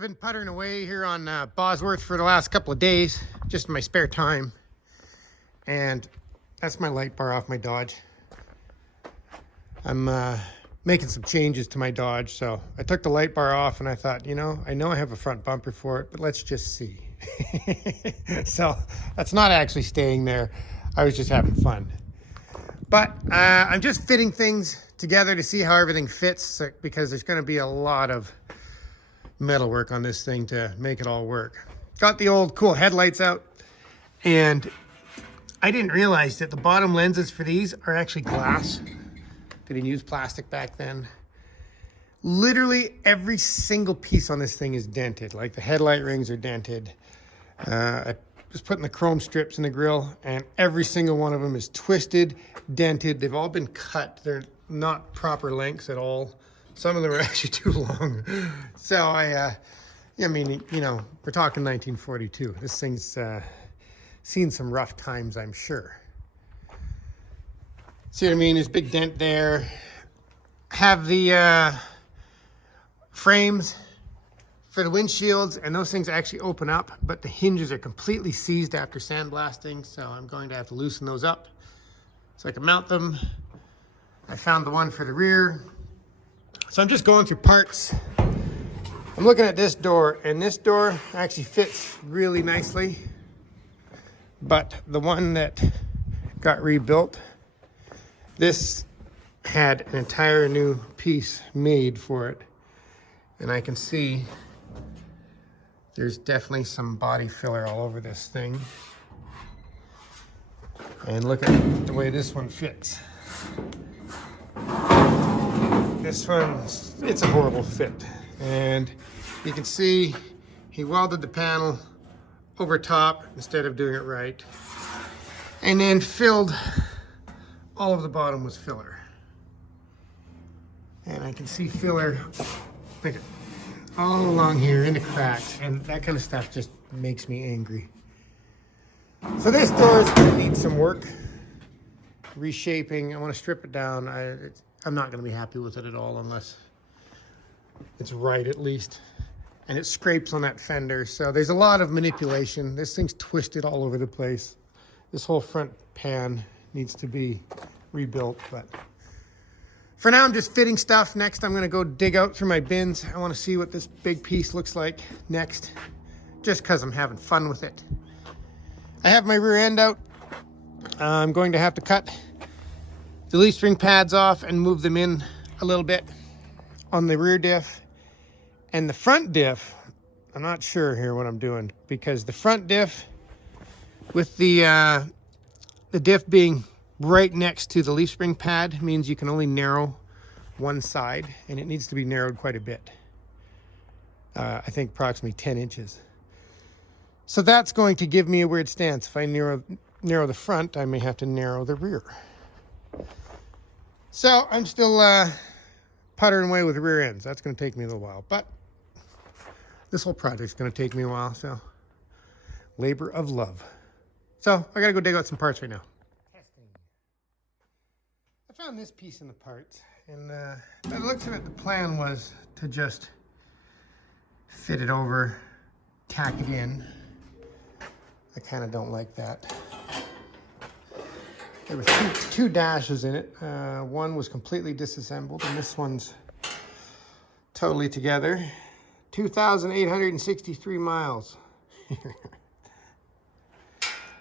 I've been puttering away here on Bosworth for the last couple of days, just in my spare time. And that's my light bar off my Dodge. I'm making some changes to my Dodge, so I took the light bar off and I thought, I know I have a front bumper for it, but let's just see. So that's not actually staying there. I was just having fun. But I'm just fitting things together to see how everything fits, because there's going to be a lot of metal work on this thing to make it all work. Got the old cool headlights out, and I didn't realize that the bottom lenses for these are actually glass. They didn't use plastic back then. Literally every single piece on this thing is dented. Like the headlight rings are dented. I was putting the chrome strips in the grill, and every single one of them is twisted, dented. They've all been cut. They're not proper lengths at all. Some of them are actually too long. So I mean, we're talking 1942. This thing's seen some rough times, I'm sure. See what I mean? There's a big dent there. Have the frames for the windshields, and those things actually open up, but the hinges are completely seized after sandblasting, so I'm going to have to loosen those up so I can mount them. I found the one for the rear. So I'm just going through parts. I'm looking at this door, and this door actually fits really nicely, but the one that got rebuilt, this had an entire new piece made for it, and I can see there's definitely some body filler all over this thing. And look at the way this one fits. This one, it's a horrible fit. And you can see he welded the panel over top instead of doing it right, and then filled all of the bottom with filler. And I can see filler all along here in the cracks, and that kind of stuff just makes me angry. So this door is going to need some work, reshaping. I want to strip it down. I'm not going to be happy with it at all unless it's right, at least. And it scrapes on that fender, so there's a lot of manipulation. This thing's twisted all over the place. This whole front pan needs to be rebuilt, but for now I'm just fitting stuff. Next I'm going to go dig out through my bins. I want to see what this big piece looks like next, just because I'm having fun with it. I have my rear end out. I'm going to have to cut the leaf spring pads off and move them in a little bit on the rear diff. And the front diff, I'm not sure here what I'm doing, because the front diff, with the diff being right next to the leaf spring pad, means you can only narrow one side, and it needs to be narrowed quite a bit. I think approximately 10 inches. So that's going to give me a weird stance. If I narrow the front, I may have to narrow the rear. So I'm still puttering away with the rear ends. That's going to take me a little while, but this whole project's going to take me a while, so labor of love. So I got to go dig out some parts right now. Testing. I found this piece in the parts, and by the looks of it, the plan was to just fit it over, tack it in. I kind of don't like that. There were two dashes in it. One was completely disassembled, and this one's totally together. 2,863 miles.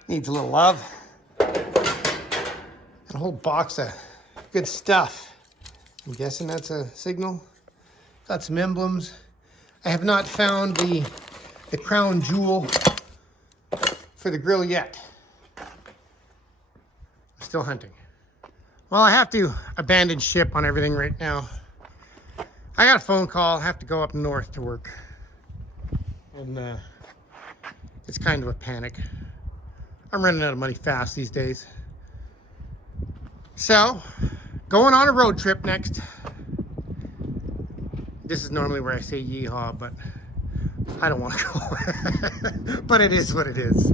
Needs a little love. And a whole box of good stuff. I'm guessing that's a signal. Got some emblems. I have not found the crown jewel for the grill yet. Still hunting. Well, I have to abandon ship on everything right now. I got a phone call. I have to go up north to work. And it's kind of a panic. I'm running out of money fast these days. So, going on a road trip next. This is normally where I say yeehaw, but I don't want to go. But it is what it is.